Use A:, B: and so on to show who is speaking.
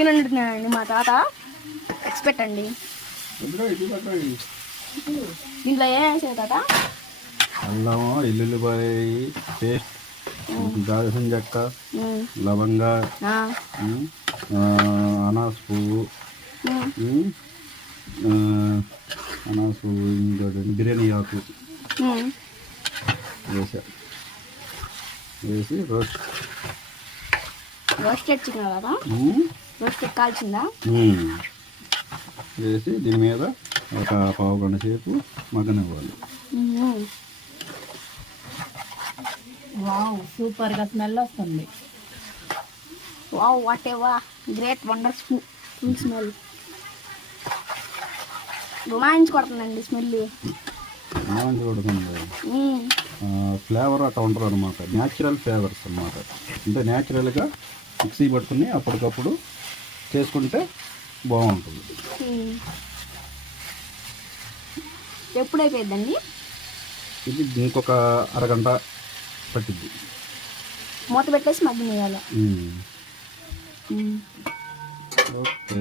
A: Chicken వండుతున్నానండి మా తాత. Expect అండి. దీంట్లో ఏం వేసావు తాత?
B: అల్లం ఎల్లుల్లిపాయ పేస్ట్ దాల్చిన చెక్క లవంగ అనాస పువ్వు అనాస పువ్వు ఇంకోటి బిర్యానీ ఆకు. వేసా. వేసి రోస్ట్.
A: రోస్టెడ్ చికెన్ కదా
B: ఉమ్,
A: రోస్టెడ్ కాల్చిందా.
B: వేసి దీని మీద ఒక పావు గంట సేపు మగ్గనివ్వాలి.
C: వావ్ సూపర్గా స్మెల్ వస్తుంది
A: wow what a wow great wonderful smell romance కొడుతుందండి smell
B: ఏమని చూడుతుంది ఫ్లేవర్ అట్లా ఉంటారు అనమాట న్యాచురల్ ఫ్లేవర్స్ అన్నమాట. అంటే న్యాచురల్గా మిక్సీ పట్టుకుని అప్పటికప్పుడు చేసుకుంటే బాగుంటుంది.
A: ఎప్పుడు అయిపోయిందండి
B: ఇది ఇంకొక అరగంట పట్టిద్ది.
A: మూత పెట్టేసి మగ్గినేయాలి.
B: ఓకే.